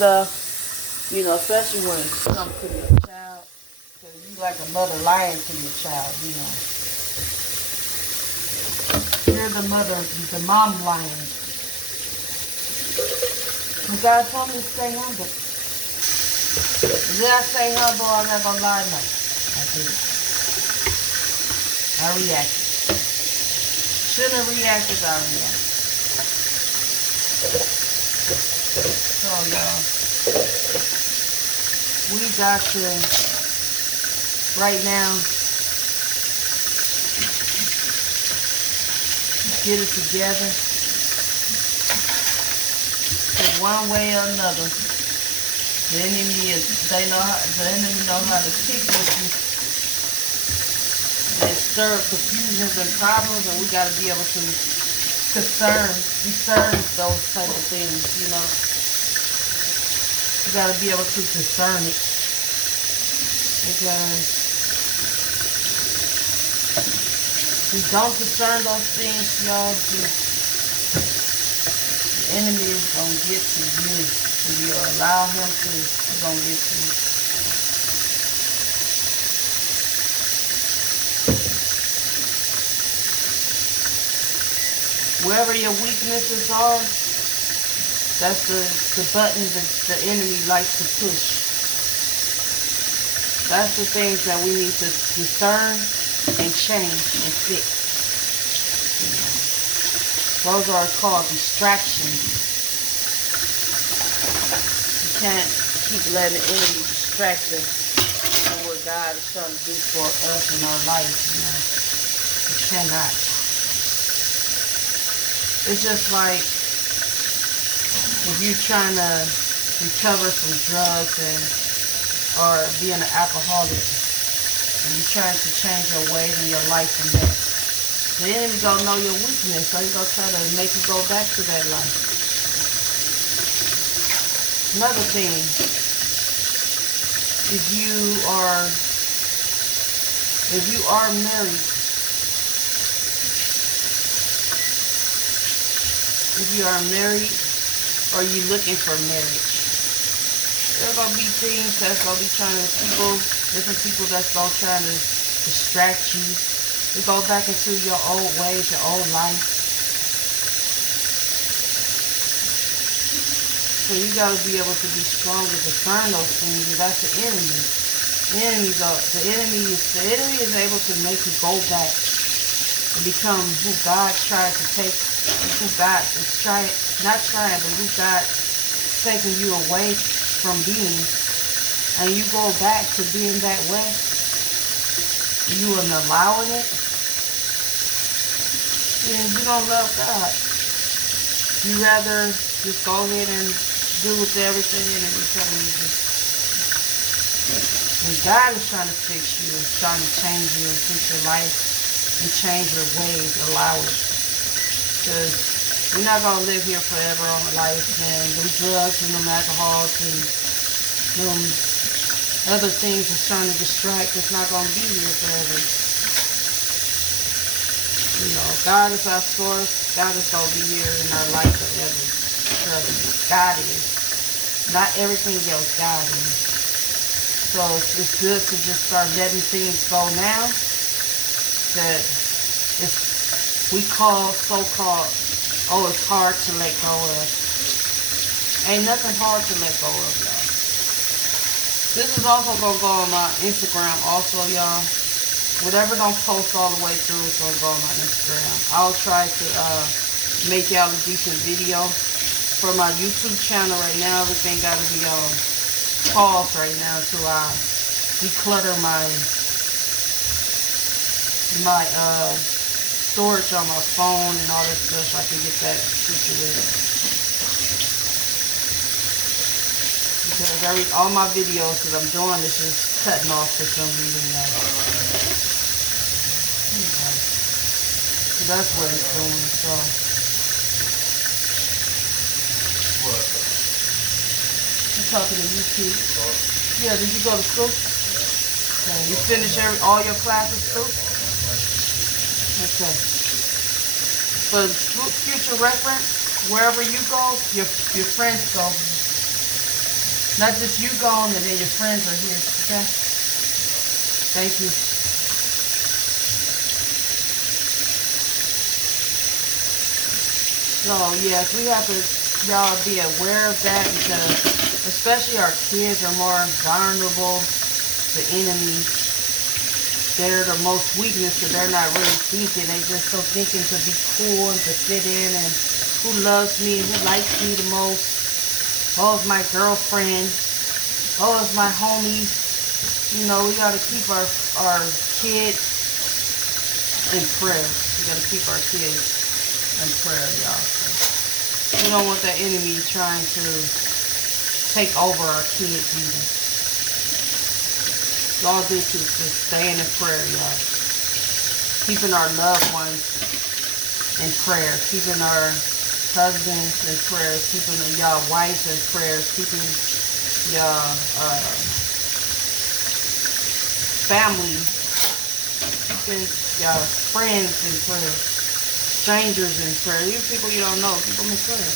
stuff, you know, especially when it comes to your child, because you like a mother lying to your child, you know. You're the mother, the mom lying. You God told me to stay humble. Did I say humble? I'm not gonna lie, no. I didn't. I reacted. Shouldn't have reacted, I reacted. So, y'all, we got to, right now, get it together. So one way or another, the enemy know how to pick with you and stir up confusions and problems, and we got to be able to discern those type of things, you know. We got to be able to discern it. Because we don't discern those things, y'all, the enemy is going to get to you. If you allow him to, he's going to get to you. Wherever your weaknesses are, that's the button that the enemy likes to push. That's the things that we need to discern and change and fix. Those are called distractions. You can't keep letting the enemy distract us from what God is trying to do for us in our life. You know, you cannot. It's just like if you're trying to recover from drugs or being an alcoholic, and you're trying to change your ways and your life from that. The enemy gonna know your weakness, so he's gonna try to make you go back to that life. Another thing, if you are married, or you looking for marriage, there's gonna be things that's gonna be different people that's gonna try to distract you. You go back into your old ways, your old life. So you gotta be able to be strong to discern those things, and that's the enemy. The enemy is able to make you go back and become who God tried to take, who God is who God's taking you away from being, and you go back to being that way. You are allowing it, and you don't love God. You rather just go ahead and do with everything and be telling you this. When God is trying to fix you, is trying to change you and fix your life and change your ways, allow it. Because we're not going to live here forever on life, and them drugs and them alcohols and them other things that's trying to distract us not going to be here forever. You know, God is our source. God is going to be here in our life forever. Trust me. God is. Not everything else, God is. So it's good to just start letting things go now that we call so-called, oh, it's hard to let go of. Ain't nothing hard to let go of, y'all. This is also going to go on my Instagram also, y'all. Whatever don't post all the way through is going to go on my Instagram. I'll try to make y'all a decent video. For my YouTube channel right now, everything got to be on pause right now until I declutter my storage on my phone and all that stuff so I can get that situated. Because all my videos that I'm doing is just cutting off for some reason, y'all. So that's what it's doing. So what? I'm talking to you too. Yeah, did you go to school? Okay. You finish all your classes too? Okay. For future reference, wherever you go, your friends go. Not just you gone and then your friends are here. Okay? Thank you. So yes, we have to y'all be aware of that because especially our kids are more vulnerable to enemies. They're the most weakness because they're not really thinking. They just so thinking to be cool and to fit in and who loves me, who likes me the most. Oh, it's my girlfriend. Oh, it's my homies. You know, we got to keep our kids in prayer. We got to keep our kids in prayer, y'all. We don't want that enemy trying to take over our kids either. All do to just staying in prayer, y'all. Keeping our loved ones in prayer. Keeping our husbands in prayer. Keeping y'all wives in prayer. Keeping y'all family. Keeping y'all friends in prayer. Strangers in prayer. Even people you don't know. Keep them in prayer.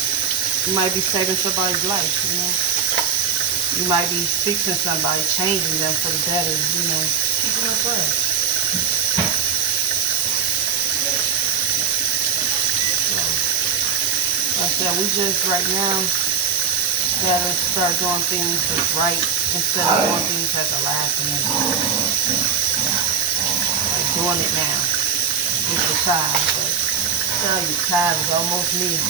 You might be saving somebody's life, you know. You might be fixing somebody, changing them for the better, you know. Keep them in prayer. So, like I said, we just right now gotta start doing things that's right instead of doing things at the last minute. Like doing it now. It's the time, but I tell you, time is almost near.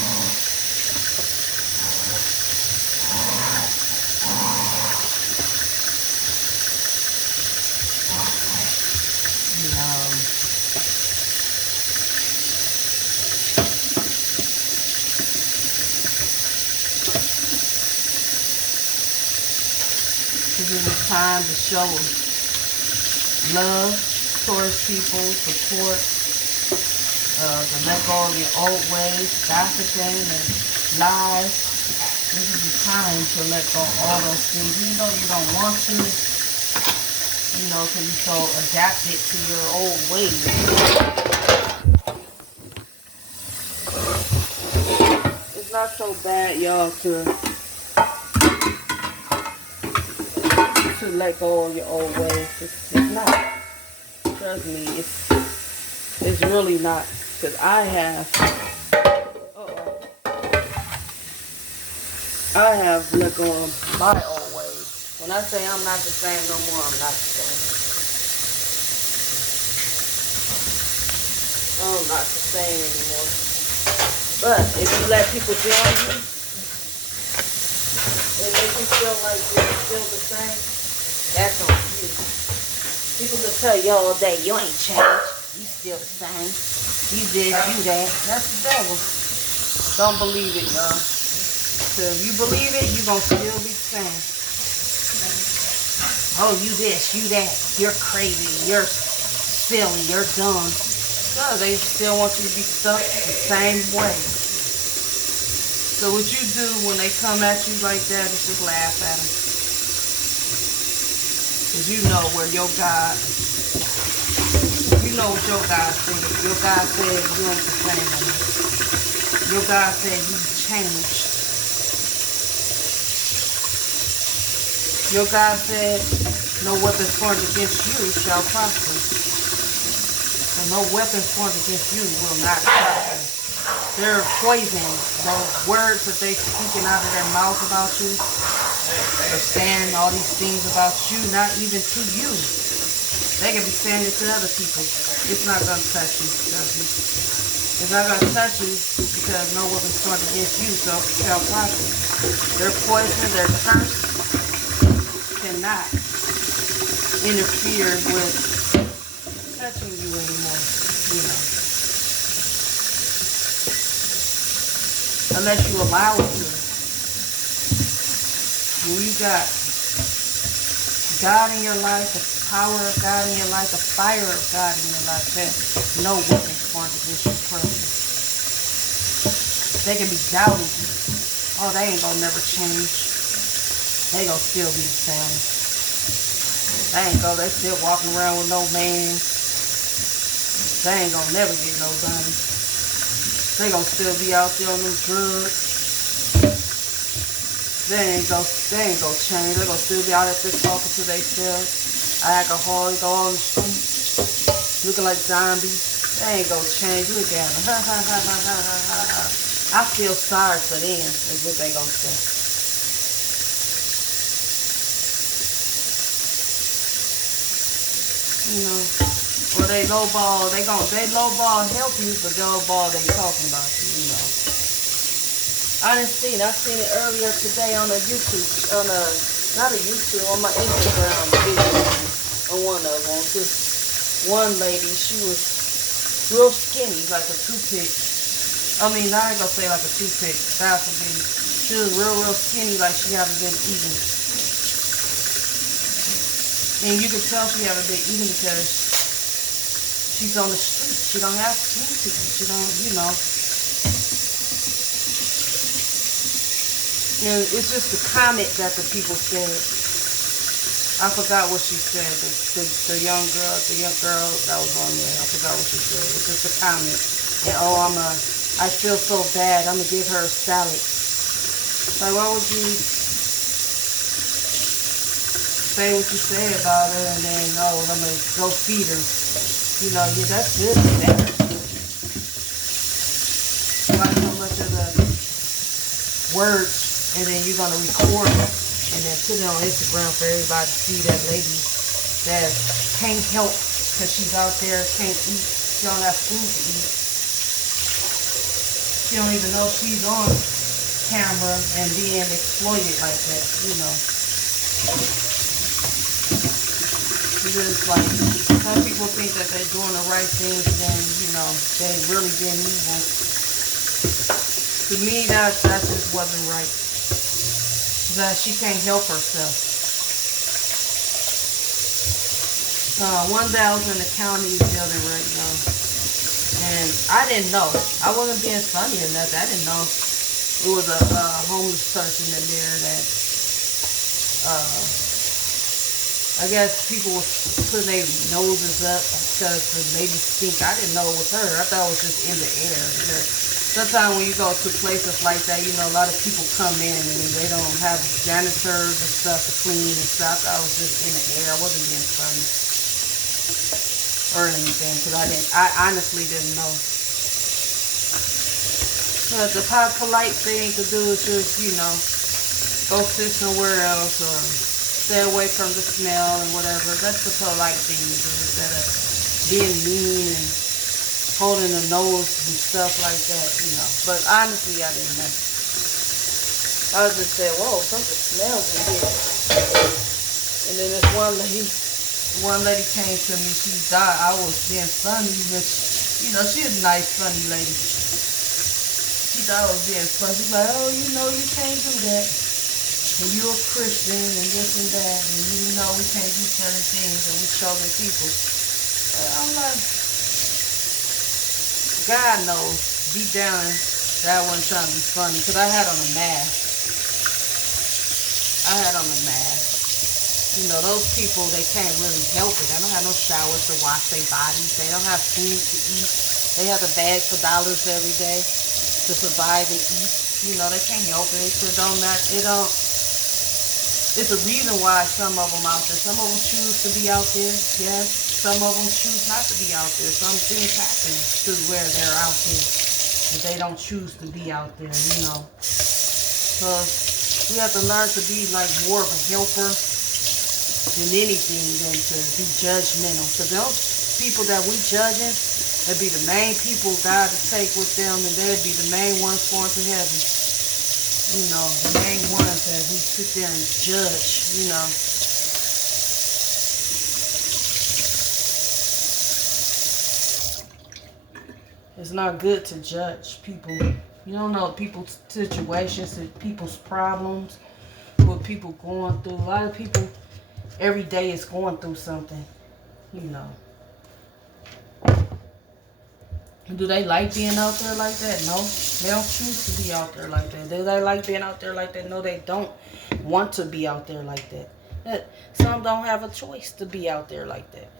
This is a time to show love towards people, support, to let go of your old ways, gossiping and lies. This is the time to let go of all those things. Even though you don't want to, you know, because you're so adapted to your old ways. It's not so bad, y'all, to let go of your old ways. It's not. Trust me, it's really not. Because I have let go of my old ways. When I say I'm not the same no more, I'm not the same. I'm not the same anymore. But if you let people down you, and make you feel like you're still the same, that's on you. People can tell you all day, you ain't changed. You still the same. You this, you that. That's the devil. Don't believe it, y'all. So if you believe it, you're going to still be the same. Oh, you this, you that. You're crazy. You're silly. You're dumb. No, they still want you to be stuck the same way. So what you do when they come at you like that is just laugh at them. Because you know where your God, you know what your God said. Your God said you ain't the same anymore. Your God said you changed. Your God said no weapon formed against you shall prosper. And no weapon formed against you will not prosper. They're poison. Those words that they speaking out of their mouth about you, they're saying all these things about you, not even to you. They can be saying it to other people. It's not going to touch you. It's not going to touch you because no weapon formed against you shall prosper. Their poison, their curse cannot interfere with touching you anymore, you know. Unless you allow it to. When you got God in your life, the power of God in your life, the fire of God in your life, then no weapon formed against you prosper. They can be doubting you. Oh, they ain't gonna never change. They gonna still be the same. They still walking around with no man. They ain't gonna never get no money. They gonna still be out there on them drugs. They ain't gonna change. They gonna still be out there talking to themselves, alcoholic, all on the street, looking like zombies. They ain't gonna change. Look at them. Ha ha ha ha ha ha ha ha. I feel sorry for them, is what they gonna say. You know, or they lowball. They lowball help you, but they lowball they talking about you. You know. I seen it earlier today on a YouTube, not a YouTube, on my Instagram video, on one of them. This one lady, she was real skinny, like a toothpick. I mean, I ain't gonna say like a toothpick, that would be. She was real skinny, like she haven't been eating. And you can tell she haven't been eating because she's on the street. She don't have food to eat. She don't, you know. And it's just the comment that the people said. I forgot what she said. The young girl that was on there. I forgot what she said. It's just a comment. And I feel so bad. I'm gonna give her a salad. Like, why would you say what you say about her and then I'm gonna go feed her? You know, yeah, that's good. Why so much of the words? And then you're going to record it and then put it on Instagram for everybody to see that lady that can't help because she's out there, can't eat. She don't have food to eat. She don't even know she's on camera and being exploited like that, you know. Because like, some people think that they're doing the right things and then, you know, they really being evil. To me, that just wasn't right. That she can't help herself. One day I was in the county building right now, and I didn't know. I wasn't being funny or nothing. I didn't know it was a homeless person in there that I guess people was putting their noses up because the lady stink. I didn't know it was her. I thought it was just in the air. Sometimes when you go to places like that, you know, a lot of people come in and they don't have janitors and stuff to clean and stuff. I thought it was just in the air. I wasn't being funny or anything because I honestly didn't know. But the polite thing to do is just, you know, go sit somewhere else or stay away from the smell and whatever. That's the polite thing to do instead of being mean and holding the nose and stuff like that, you know. But honestly, I didn't know. I was just saying, whoa, something smells in here. And then this one lady came to me. She died. I was being funny, but you know, she's a nice, funny lady. She thought I was being funny. She's like, oh, you know, you can't do that. And you're a Christian and this and that, and you know we can't do certain things and we chosen people. And I'm like, God knows, deep down, that I wasn't trying to be funny, because I had on a mask. You know, those people, they can't really help it. They don't have no showers to wash their bodies. They don't have food to eat. They have to beg for dollars every day to survive and eat. You know, they can't help it. It don't matter. It's a reason why some of them out there. Some of them choose to be out there, yes. Some of them choose not to be out there. Some things happen to where they're out there, but they don't choose to be out there, you know. So we have to learn to be like more of a helper than anything than to be judgmental. So those people that we judging, they'd be the main people God to take with them, and they'd be the main ones going to heaven. You know, the main ones that we sit there and judge, you know. It's not good to judge people. You don't know people's situations and people's problems, what people going through. A lot of people every day is going through something, you know. Do they like being out there like that? No. They don't choose to be out there like that. Do they like being out there like that? No, they don't want to be out there like that. Some don't have a choice to be out there like that.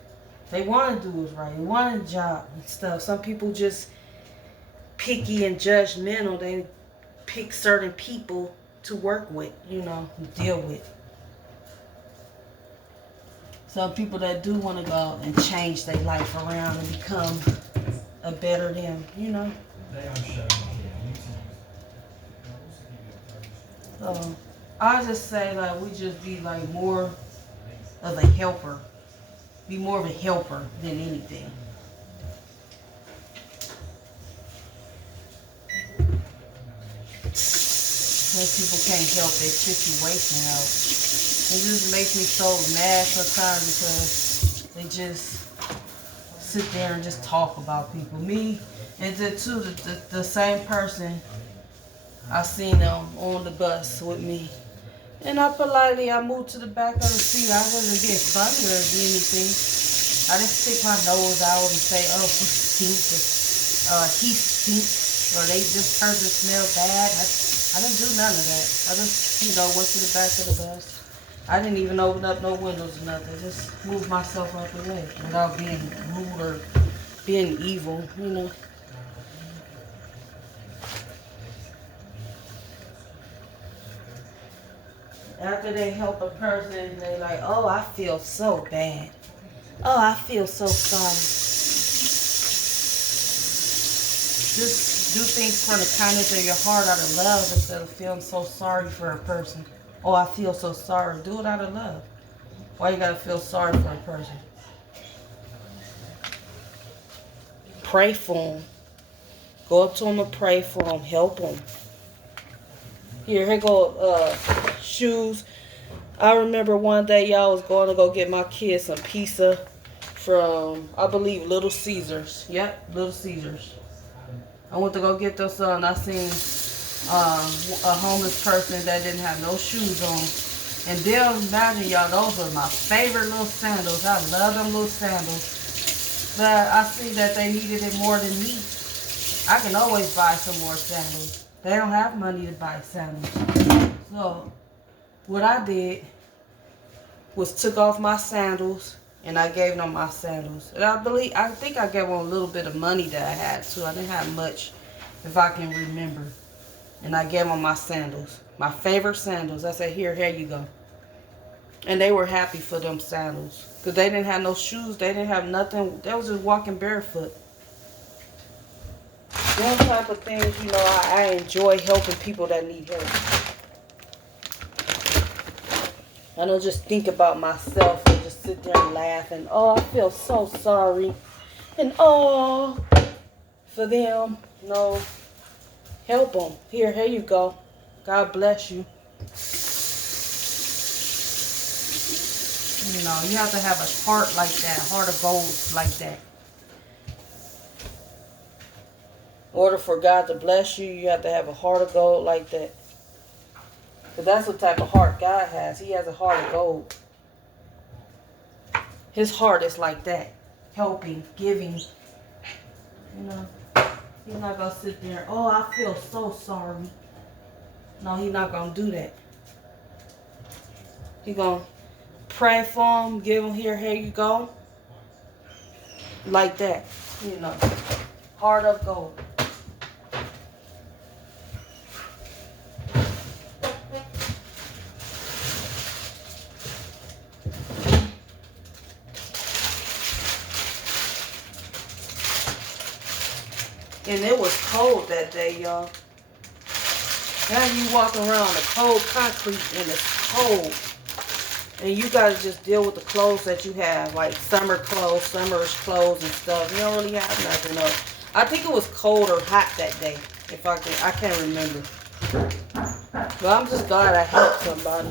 They want to do what's right. They want a job and stuff. Some people just picky and judgmental. They pick certain people to work with, deal with. Some people that do want to go and change their life around and become a better them. So I just say like we just be like more of a helper. Be more of a helper than anything. When people can't help their situation out. It just makes me so mad sometimes because they just sit there and just talk about people. Me and the same person, I seen them on the bus with me. And I moved to the back of the seat. I wasn't being funny or anything. I didn't stick my nose out and say, oh, he stinks, or he stinks, or this person smelled bad. I didn't do none of that. I just, went to the back of the bus. I didn't even open up no windows or nothing. Just moved myself out the way without being rude or being evil. After they help a person, they like, oh, I feel so bad. Oh, I feel so sorry. Just do things from the kindness of your heart out of love instead of feeling so sorry for a person. Oh, I feel so sorry. Do it out of love. Why you gotta feel sorry for a person? Pray for them. Go up to them and pray for them. Help them. Here go shoes. I remember one day y'all was going to go get my kids some pizza from, I believe, Little Caesars. Yep, Little Caesars. I went to go get those and I seen a homeless person that didn't have no shoes on. And they'll imagine y'all, those are my favorite little sandals. I love them little sandals. But I see that they needed it more than me. I can always buy some more sandals. They don't have money to buy sandals. So what I did was took off my sandals and I gave them my sandals. And I think I gave them a little bit of money that I had too. I didn't have much, if I can remember. And I gave them my sandals, my favorite sandals. I said, here you go. And they were happy for them sandals. Because they didn't have no shoes. They didn't have nothing. They was just walking barefoot. Those type of things, I enjoy helping people that need help. I don't just think about myself and just sit there and laugh and, oh, I feel so sorry. And, oh, for them. No. Help them. Here you go. God bless you. You have to have a heart like that, a heart of gold like that. In order for God to bless you, you have to have a heart of gold like that. Because that's what type of heart God has. He has a heart of gold. His heart is like that. Helping, giving. He's not going to sit there, oh, I feel so sorry. No, he's not going to do that. He's going to pray for him, give him here you go. Like that. Heart of gold. And it was cold that day, y'all. Now you walk around the cold concrete and it's cold. And you got to just deal with the clothes that you have. Like summer clothes, summerish clothes and stuff. You don't really have nothing else. I think it was cold or hot that day. I can't remember. But I'm just glad I helped somebody.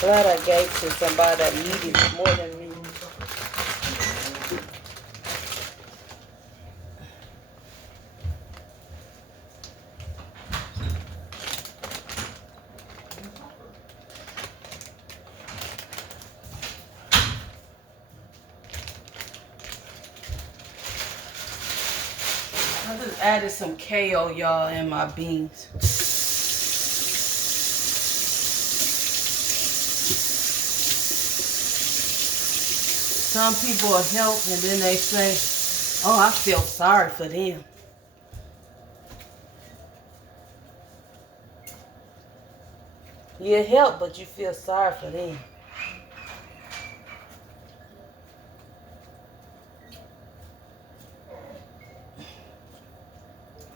Glad I gave to somebody that needed it more than me. I just added some kale, y'all, in my beans. Some people will help and then they say, Oh, I feel sorry for them. You help, but you feel sorry for them.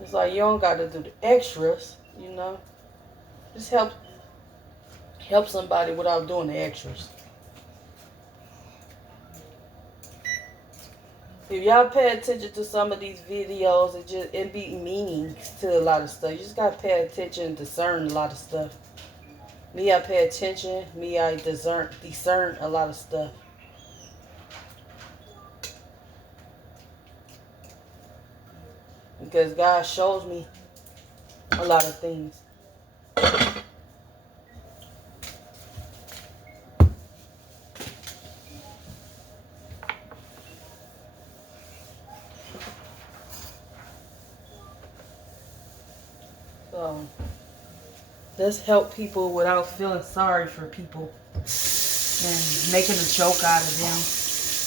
It's like you don't got to do the extras, you know. Just help somebody without doing the extras. If y'all pay attention to some of these videos, it be meanings to a lot of stuff. You just gotta pay attention and discern a lot of stuff. Me, I pay attention. Me, I discern a lot of stuff. Because God shows me a lot of things. So let's help people without feeling sorry for people and making a joke out of them.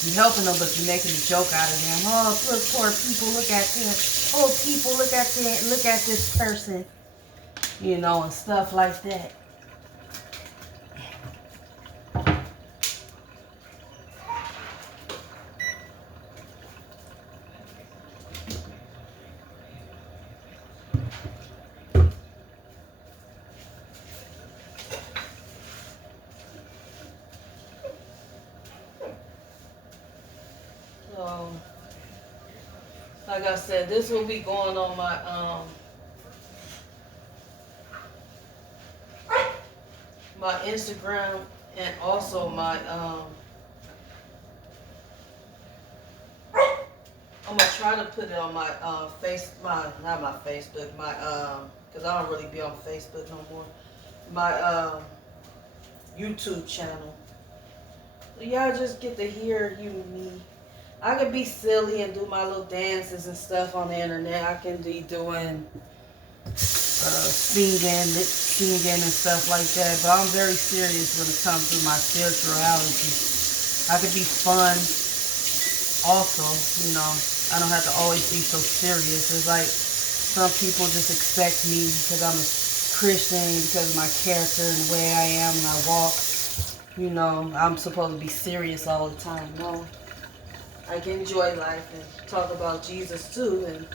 You're helping them, but you're making a joke out of them. Oh, look, poor people, look at this. Oh, people, look at that. Look at this person. You know, and stuff like that. So, like I said, this will be going on my Instagram and also my I'm gonna try to put it on my not my Facebook, my because I don't really be on Facebook no more. My YouTube channel. So y'all just get to hear you and me. I can be silly and do my little dances and stuff on the internet. I can be doing singing and stuff like that. But I'm very serious when it comes to my spirituality. I could be fun also, you know. I don't have to always be so serious. It's like some people just expect me because I'm a Christian, because of my character and the way I am and I walk. You know, I'm supposed to be serious all the time. No. I can enjoy life and talk about Jesus too and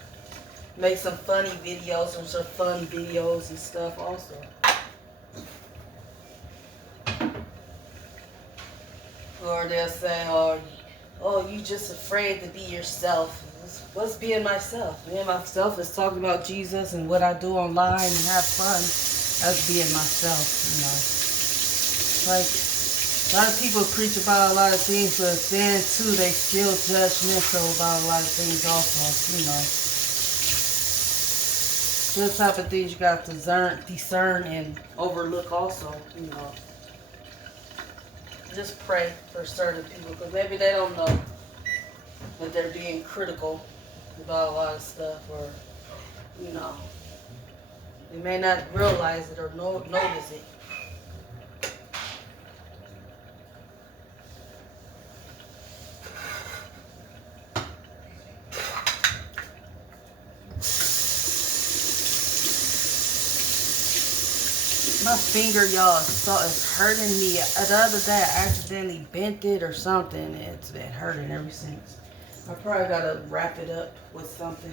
make some funny videos and some fun videos and stuff also. Or they'll say, oh, you just afraid to be yourself. What's being myself? Being myself is talking about Jesus and what I do online and have fun. That's being myself, you know. Like, a lot of people preach about a lot of things, but then too, they still judgmental about a lot of things also, you know. This type of things you got to discern and overlook also, you know. Just pray for certain people, because maybe they don't know that they're being critical about a lot of stuff, or, you know, they may not realize it or notice it. My finger, y'all, is hurting me. The other day, I accidentally bent it or something. It's been hurting ever since. I probably gotta wrap it up with something.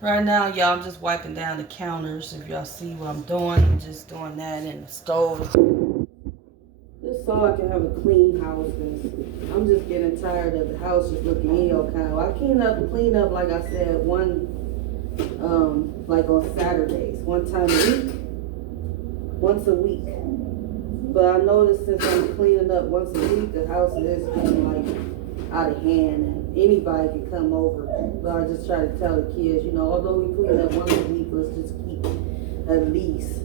Right now, y'all, I'm just wiping down the counters. If y'all see what I'm doing, I'm just doing that in the stove. Just so I can have a clean house, because I'm just getting tired of the house just looking kind of. I clean up, like I said, like on Saturdays, one time a week, once a week. But I noticed since I'm cleaning up once a week, the house is getting like out of hand, and anybody can come over. But I just try to tell the kids, you know, although we clean up once a week, let's just keep at least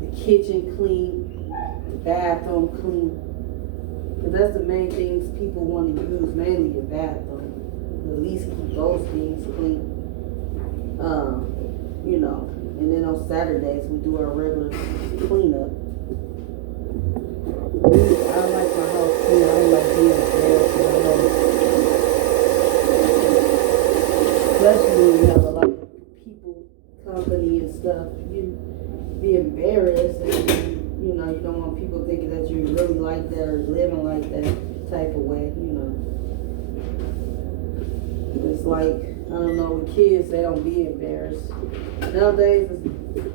the kitchen clean, the bathroom clean. Because that's the main things people want to use, mainly your bathroom. At least keep those things clean. You know, and then on Saturdays we do our regular cleanup. I like my house clean. I don't like being embarrassed. I know, especially when you have a lot of people, company and stuff, you be embarrassed, and you know you don't want people thinking that you really like that or living like that type of way. You know, it's like, I don't know, with kids they don't be embarrassed. Nowadays,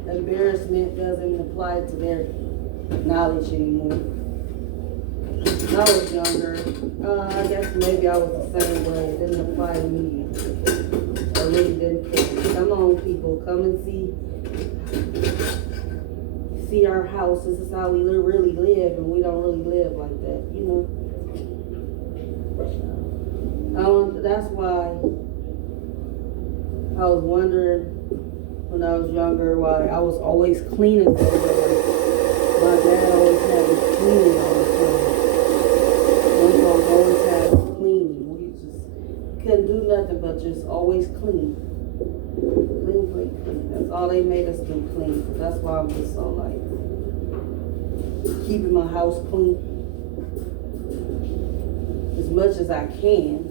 embarrassment doesn't apply to their knowledge anymore. When I was younger, I guess maybe I was the same way. It didn't apply to me. I really didn't care. Come on, people, come and see our house. This is how we really live, and we don't really live like that, you know. That's why I was wondering when I was younger why I was always cleaning so much. My dad always had me cleaning all the time. My mom always had us cleaning. We just couldn't do nothing but just always clean. Clean. That's all they made us do, clean. That's why I'm just so like keeping my house clean as much as I can.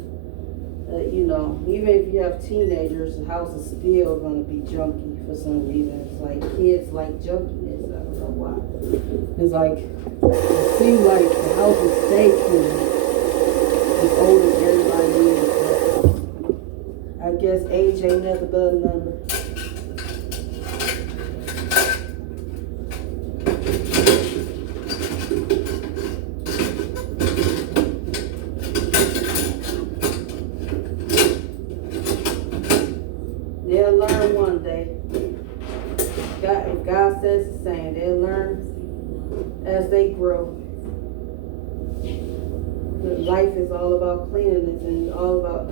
You know, even if you have teenagers, the house is still gonna be junky for some reason. It's like kids like junkiness. I don't know why. It's like it seems like the house will stay clean the older everybody is. But I guess age ain't nothing but a number. They'll learn one day. If God says the same, they'll learn as they grow. But life is all about cleanliness and all about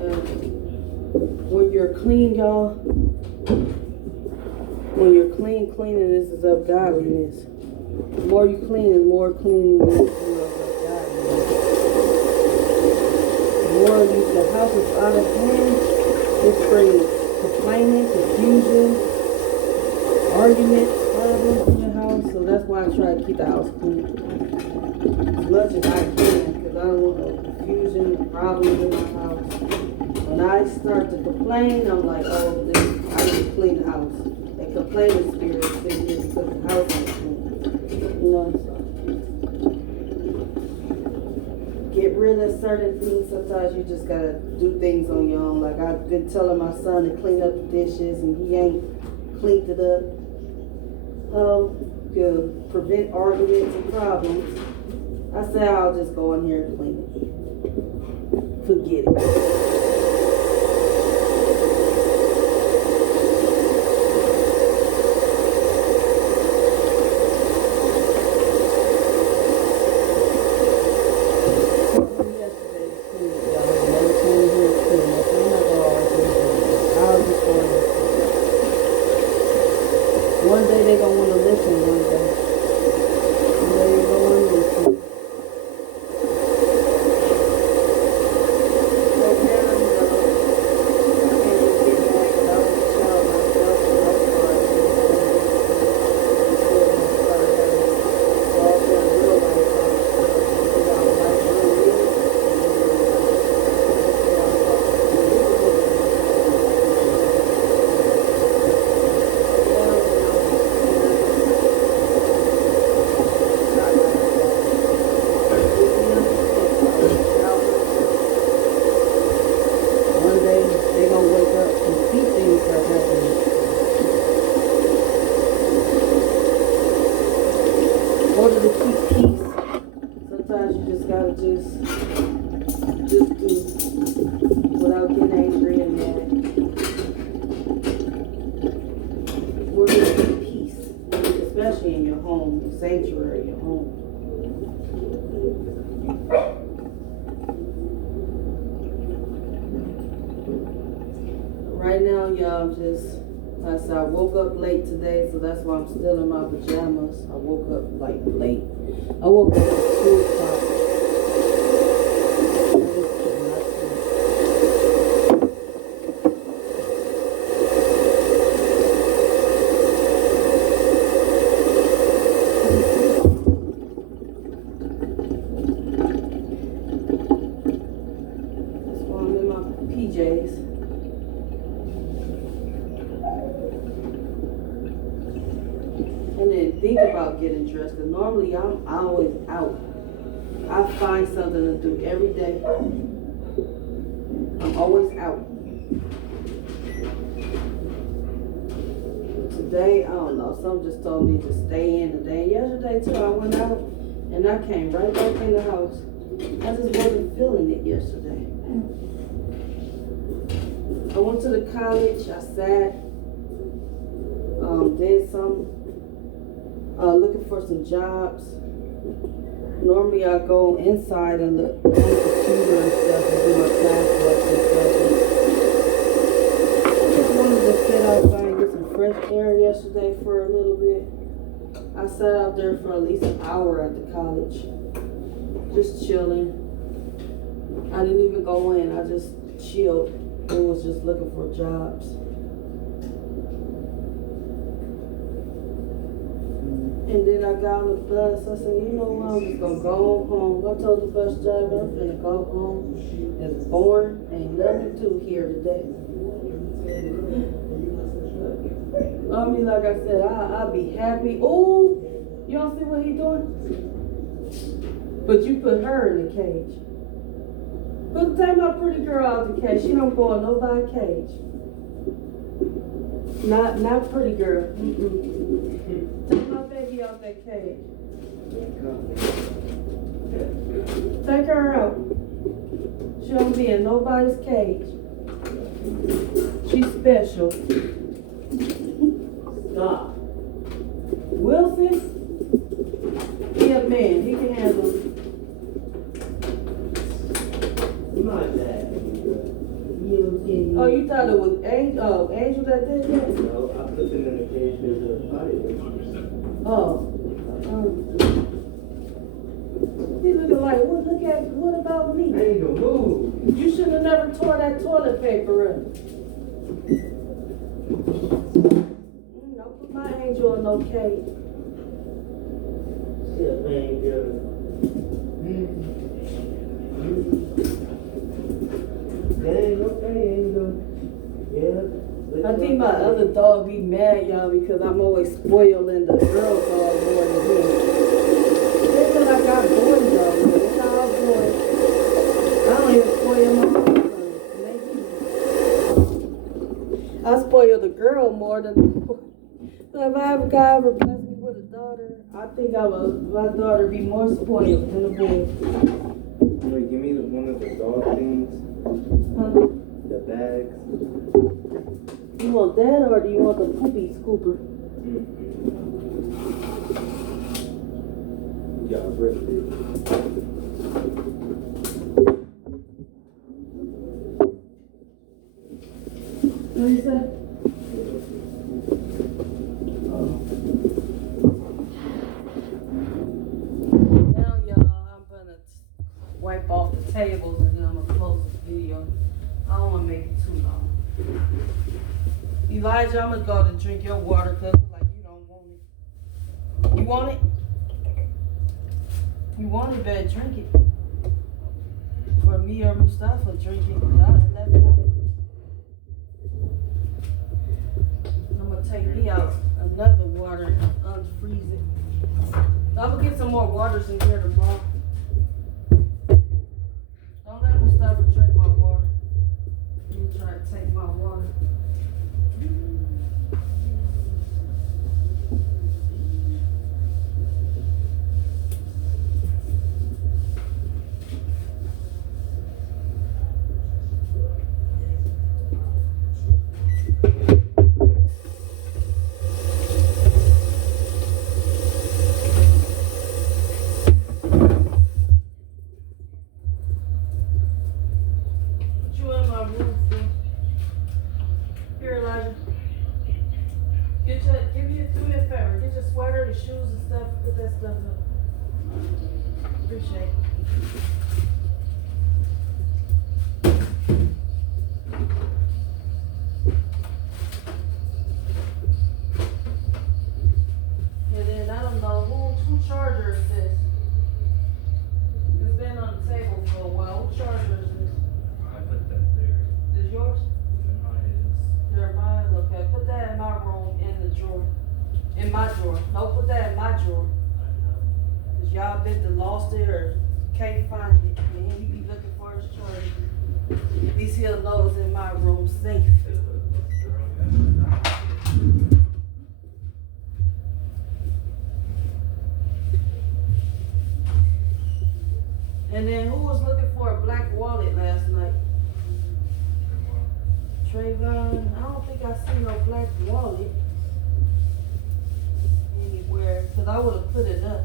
when you're clean, y'all. When you're clean, cleanliness is of godliness. The more you clean, the more cleanliness is of godliness. The more the house is out of hand, it's brings complaining, confusion, arguments, problems in your house. So that's why I try to keep the house clean as much as I can, because I don't want no confusion and problems in my house. When I start to complain, I'm like, oh, I need to clean the house. That complaining spirit is in here because the house is clean. You know, so get rid of certain things. Sometimes you just gotta do things on your own. Like I've been telling my son to clean up the dishes and he ain't cleaned it up. To prevent arguments and problems, I say I'll just go in here and clean it. Forget it. One day they're going to want to listen one day. One day they're going to want to listen. So now, I can't just get back because I was a child myself, so I started all that real life one day they're going to wake up and see things like happening. In order to keep peace, sometimes you just got to just do without getting angry and mad. We're going to keep peace, especially in your home, your sanctuary, your home. Right now, y'all, like I said, I woke up late today, so that's why I'm still in my pajamas. I woke up like late. I woke up at 2 o'clock. I think about getting dressed. Cause normally I'm always out. I find something to do every day. I'm always out. Today, I don't know. Something just told me to stay in today. Yesterday too, I went out and I came right back in the house. I just wasn't feeling it yesterday. I went to the college. I sat. Did some looking for some jobs. Normally I go inside and look on the computer and stuff and do my classwork and stuff. I just wanted to sit outside and get some fresh air yesterday for a little bit. I sat out there for at least an hour at the college, just chilling. I didn't even go in. I just chilled and was just looking for jobs. And then I got on the bus. I said, you know what, I'm just gonna go home. I told the bus driver I'm gonna go home. It's boring. Ain't nothing to do here today. I mean, like I said, I'll be happy. Ooh, you don't see what he doing? But you put her in the cage. But take my pretty girl out the cage. She don't go in nobody's cage. Not pretty girl. Take my baby out that cage. Take her out. She don't be in nobody's cage. She's special. Stop. Wilson? He a man. He can handle it. My bad. Oh, you thought it was Angel, Angel that did that? No, I put them in the cage because the body was. Oh. He looking like, what about me? I ain't gonna move. You should have never tore that toilet paper up. Don't put my Angel in no cage. Yeah, man, girl. Dang, okay, Angel. Yeah. I think my other dog be mad, y'all, because I'm always spoiling the girl dog more than him. They feel like I boy dog, but it's all boy. I don't even spoil my son. I spoil the girl more than the boy. So if I ever God ever bless me with a daughter, I think my daughter be more spoiled than the boy. Wait, give me one of the dog things. Huh? The bags. You want that or do you want the poopy scooper? Yeah, ready. What you say? Now, y'all, I'm gonna wipe off the tables and then I'm gonna close this video. I don't wanna make it too long. Elijah, I'm gonna go to drink your water because like you don't want it. You want it? You want it, better drink it. For me or Mustafa, drink it. I'm gonna take me out another water and unfreeze it. I'm gonna get some more waters in here tomorrow. Don't let Mustafa drink my water. You try to take my water. Shoes and stuff, put that stuff up. Appreciate it. And then I don't know who charger is this? It's been on the table for a while. Who charger is this? I put that there. Is yours? Mine is. Jeremiah's, okay. Put that in my room in the drawer. In my drawer. Don't put that in my drawer. Cause y'all bet the lost it or can't find it. And he be looking for his charger. At least he'll know it's in my room safe. And then who was looking for a black wallet last night? Trayvon. I don't think I see no black wallet anywhere, cause I would have put it up.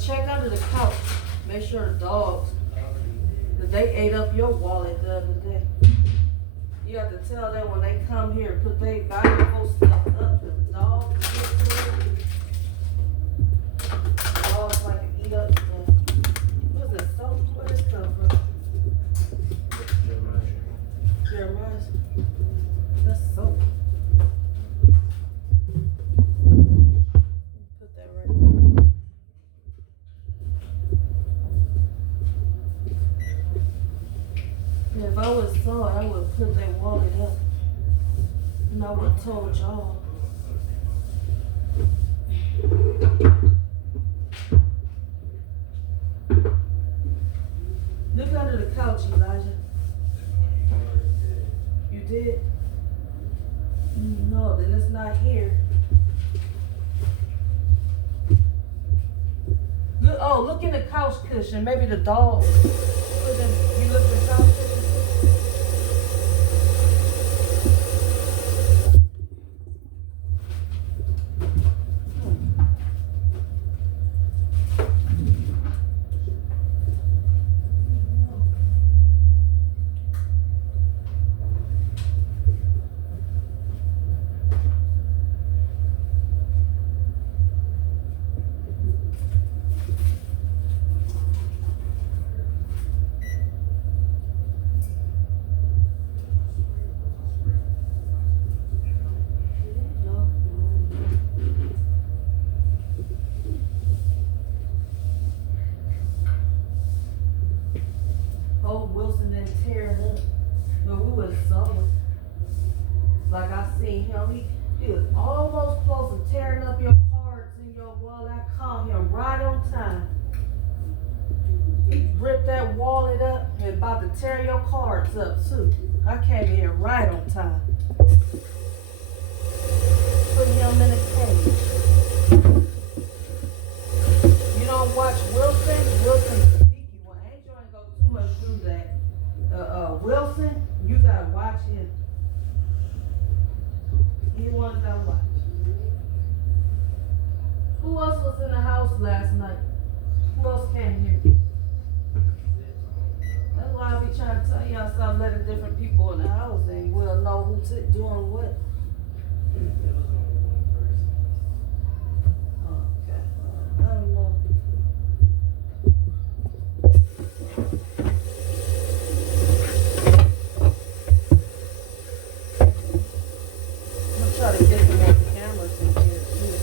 Check under the couch. Make sure the dogs, that they ate up your wallet the other day. You have to tell them when they come here, put their valuable stuff up. The dogs get to it. Dogs like to eat up stuff. What's this soap? Where this come from? Jeremiah's. That's soap. Put that right there. Yeah, if I was saw it, I would have put that wallet up. And I would have told y'all. Look under the couch, Elijah. You did? No, then it's not here. Look in the couch cushion. Maybe the dog. You look in the couch cushion? Wilson didn't tear it up. But we was somewhere. Like I seen him, he was almost close to tearing up your cards in your wallet. I called him right on time. He ripped that wallet up and about to tear your cards up too. I came in right on time. Put him in a cage. You don't watch Wilson? Wilson's a sneaky one. Angel ain't go too much through that. Wilson, you gotta watch him. He wanted to watch. Who else was in the house last night? Who else came here? That's why I be trying to tell y'all, stop letting different people in the house and we'll know who's doing what. Okay. I don't know. Try to get some more cameras in here too.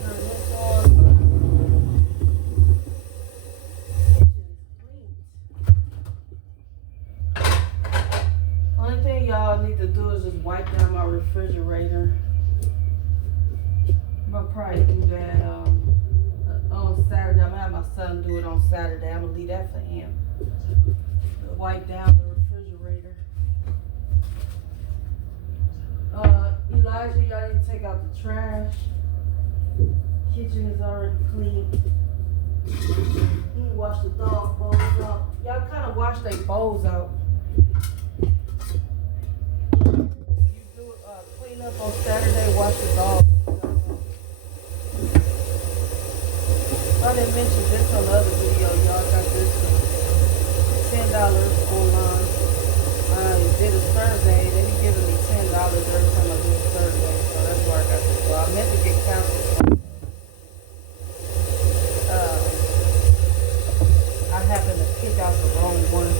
Turn this on. Only thing y'all need to do is just wipe down my refrigerator. I'm gonna probably do that on Saturday. I'm gonna have my son do it on Saturday. I'm gonna leave that for him. Wipe down the refrigerator. Elijah, y'all need to take out the trash. Kitchen is already clean. You can wash the dog bowls out. Y'all kind of wash their bowls out. Clean up on Saturday, wash the dog. I didn't mention this on the other video, y'all got this $10 online. I did a survey, they be giving me $10 every time I do a survey, so that's where I got this. So I meant to get counseled. I happened to pick out the wrong one.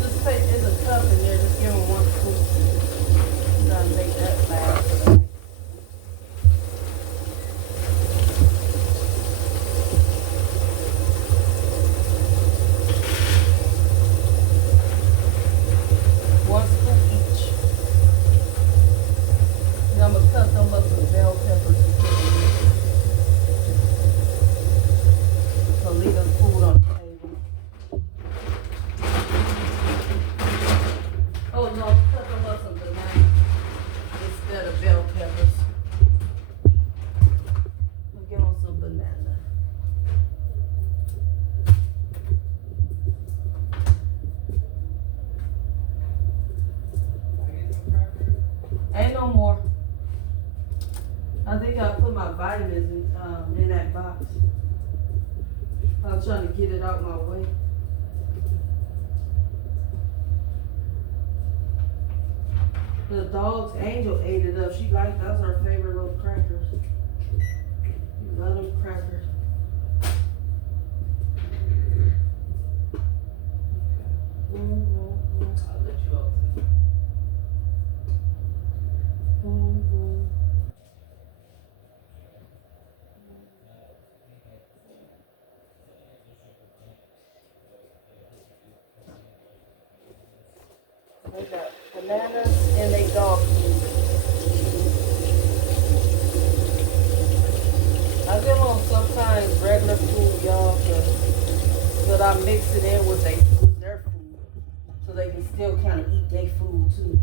Just say there's a cup in there, just give them one scoop. You gotta make that last for the night. One scoop each. And I'm gonna cut them up some bell peppers. So leave the food on the table. Oh no, cut them up some bananas instead of bell peppers. We'll give them some banana. Ain't no more. I think I put my vitamins in that box. I was trying to get it out my way. The dog's Angel ate it up. She liked that's her favorite little crackers. You love them crackers. Boom, boom, boom. I'll let you up. Boom, boom. They got bananas and they dog food. I give them sometimes regular food, y'all, but I mix it in with their food so they can still kind of eat their food too.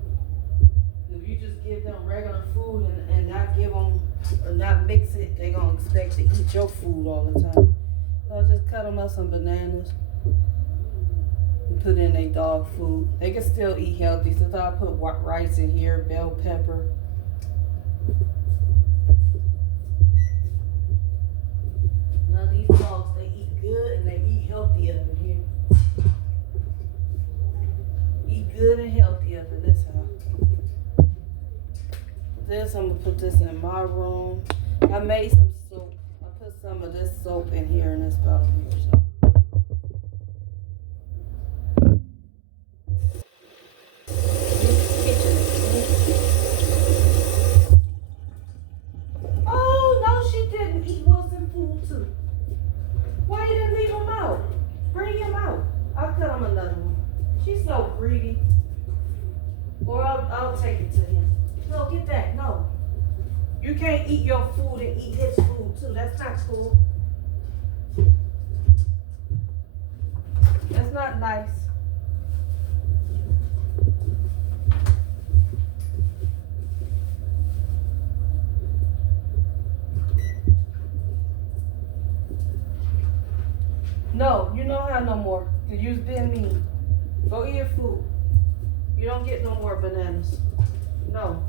If you just give them regular food and not give them or not mix it, they gonna expect to eat your food all the time. So I just cut them up some bananas. Put in their dog food. They can still eat healthy, so I put rice in here, bell pepper. Now these dogs, they eat good and they eat healthy up in here. Eat good and healthy up in this house. This, I'm gonna put this in my room. I made some soap. I put some of this soap in here in this bottle here. So. She's so greedy. Or I'll take it to him. No, get back. No. You can't eat your food and eat his food too. That's not cool. That's not nice. No, you don't have no more. Because you've been mean. Go eat your food. You don't get no more bananas. No.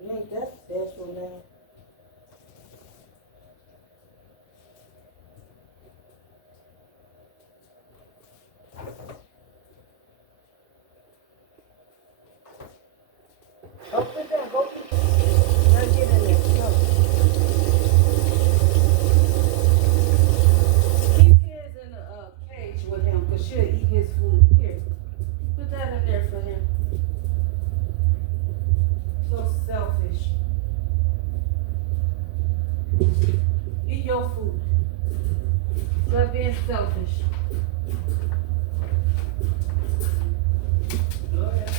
You ain't that special now. Go sit down. Go eat. Now get in there. Go. With him, because she'll eat his food. Here, put that in there for him. So selfish. Eat your food. Stop being selfish. Go ahead.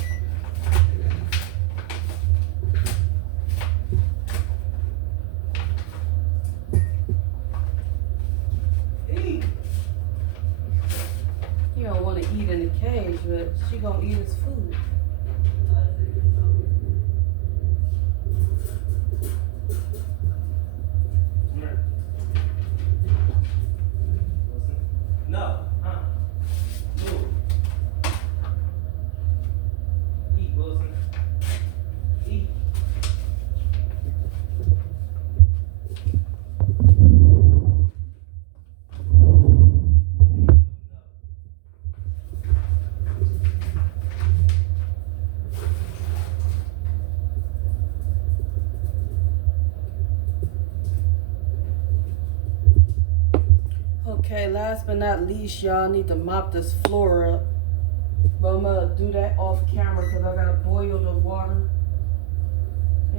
He don't want to eat in the cage, but she gonna eat his food. No. Move. Eat, Wilson. Eat. Okay, last but not least, y'all need to mop this floor up. But I'm gonna do that off camera because I gotta boil the water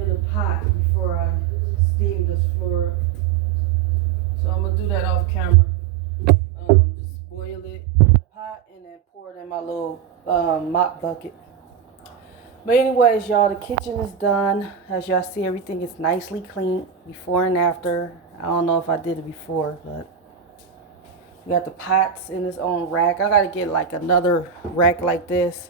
in the pot before I steam this floor up. So I'm gonna do that off camera. Just boil it in the pot and then pour it in my little mop bucket. But anyways, y'all, the kitchen is done. As y'all see, everything is nicely clean before and after. I don't know if I did it before, but we got the pots in its own rack. I gotta get like another rack like this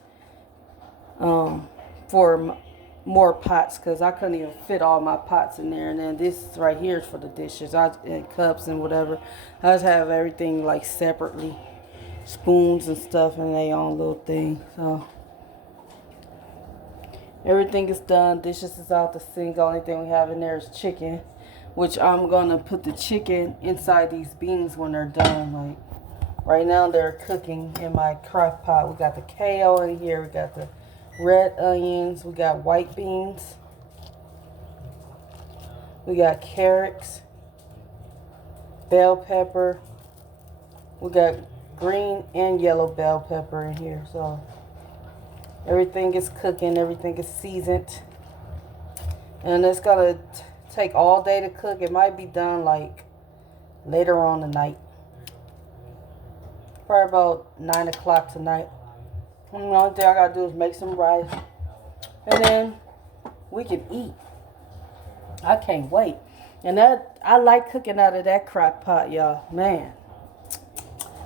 for more pots because I couldn't even fit all my pots in there. And then this right here is for the dishes and cups and whatever. I just have everything like separately, spoons and stuff in their own little thing. So everything is done. Dishes is out the sink. The only thing we have in there is chicken, which I'm gonna put the chicken inside these beans when they're done. Like right now they're cooking in my crock pot. We got the kale in here. We got the red onions. We got white beans. We got carrots, bell pepper. We got green and yellow bell pepper in here. So everything is cooking. Everything is seasoned. And it's gonna take all day to cook. It might be done like later on tonight. Probably about 9 o'clock tonight. And the only thing I gotta do is make some rice. And then we can eat. I can't wait. And that I like cooking out of that crock pot, y'all. Man.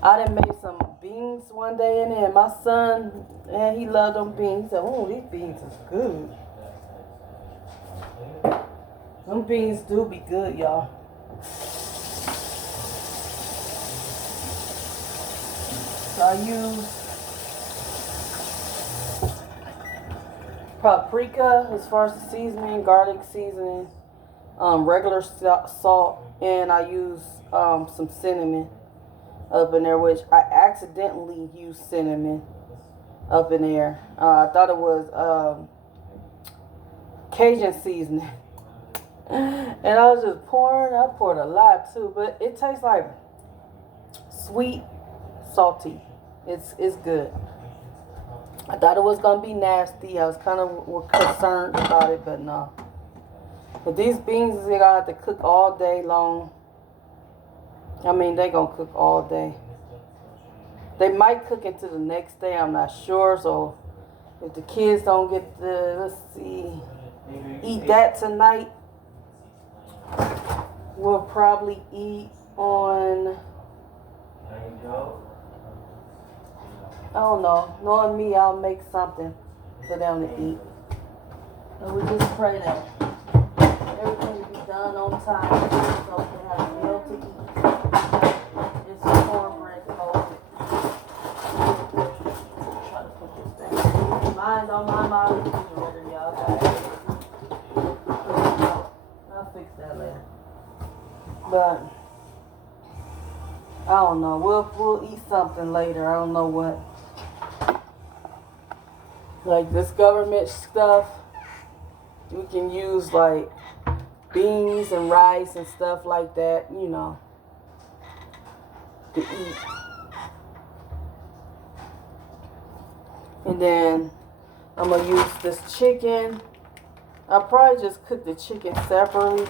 I done made some beans one day in there. And my son, man, he loved them beans. He said, oh, these beans is good. Them beans do be good, y'all. So I use paprika as far as the seasoning, garlic seasoning, regular salt, and I use some cinnamon up in there, which I accidentally used cinnamon up in there. I thought it was Cajun seasoning. And I was just pouring. I poured a lot too, but it tastes like sweet, salty. It's good. I thought it was gonna be nasty. I was kind of concerned about it, but no. But these beans is gonna have to cook all day long. I mean, they gonna cook all day. They might cook into the next day. I'm not sure. So if the kids don't get the eat that tonight, we'll probably eat on, I don't know. Knowing me, I'll make something for them to eat. And we just pray that everything will be done on time so we can have a meal to eat. It's cornbread cold. Try to put this thing. Mine's on my refrigerator, y'all. I'll fix that later. But I don't know. We'll eat something later. I don't know what. Like this government stuff, we can use like beans and rice and stuff like that, you know, to eat. And then I'm gonna use this chicken. I'll probably just cook the chicken separately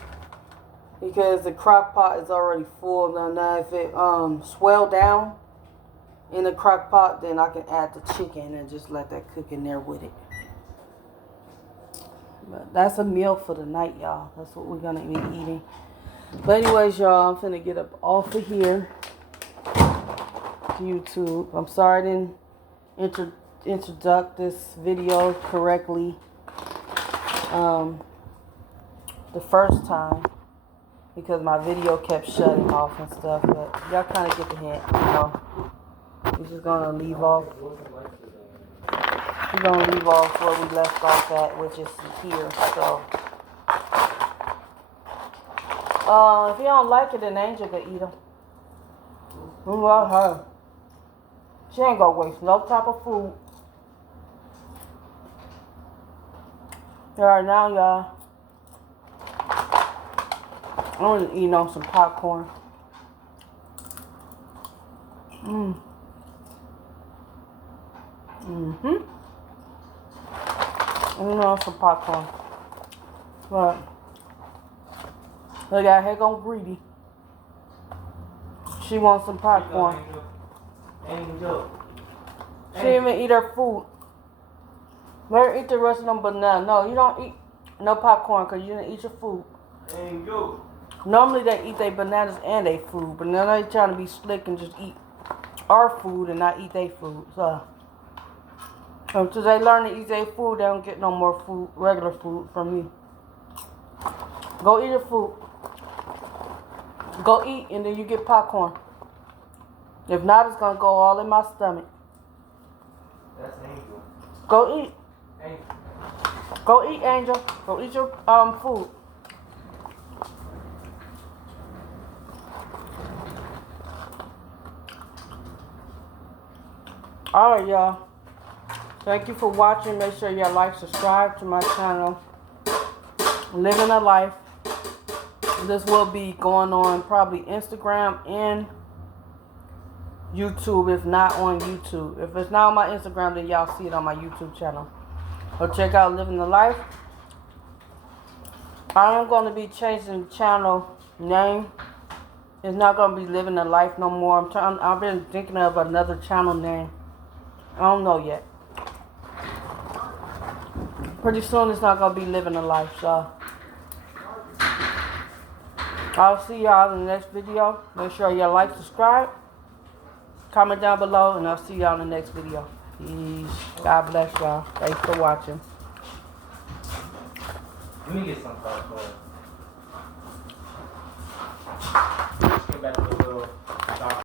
because the crock pot is already full. Now if it swell down in the crock pot, then I can add the chicken and just let that cook in there with it. But that's a meal for the night, y'all. That's what we're gonna be eating. But anyways, y'all, I'm finna get up off of here to YouTube. I'm sorry I didn't introduce this video correctly the first time because my video kept shutting off and stuff. But y'all kind of get the hint, you know. We're just gonna leave off. We're gonna leave off where we left off at, which is here. So, if you don't like it, then Angel can eat them. We love her. She ain't gonna waste no type of food. Alright, now y'all, I'm gonna eat on some popcorn. Some popcorn. But look at here go Greedy. She wants some popcorn. Angel. She didn't even eat her food. Let her eat the rest of them bananas. No, you don't eat no popcorn because you didn't eat your food. Angel. Normally they eat their bananas and their food, but now they trying to be slick and just eat our food and not eat their food. So until they learn to eat their food, they don't get no more food, regular food from me. Go eat your food. Go eat and then you get popcorn. If not, it's gonna go all in my stomach. That's Angel. Go eat. Angel. Go eat, Angel. Go eat your food. Alright, y'all. Thank you for watching. Make sure y'all like, subscribe to my channel. Living a Life. This will be going on probably Instagram and YouTube, if not on YouTube. If it's not on my Instagram, then y'all see it on my YouTube channel. So check out Living the Life. I am going to be changing the channel name. It's not going to be Living the Life no more. I've been thinking of another channel name. I don't know yet. Pretty soon it's not going to be Living the Life, so I'll see y'all in the next video. Make sure y'all like, subscribe, comment down below, and I'll see y'all in the next video. Peace. God bless y'all. Thanks for watching. Let me get some popcorn.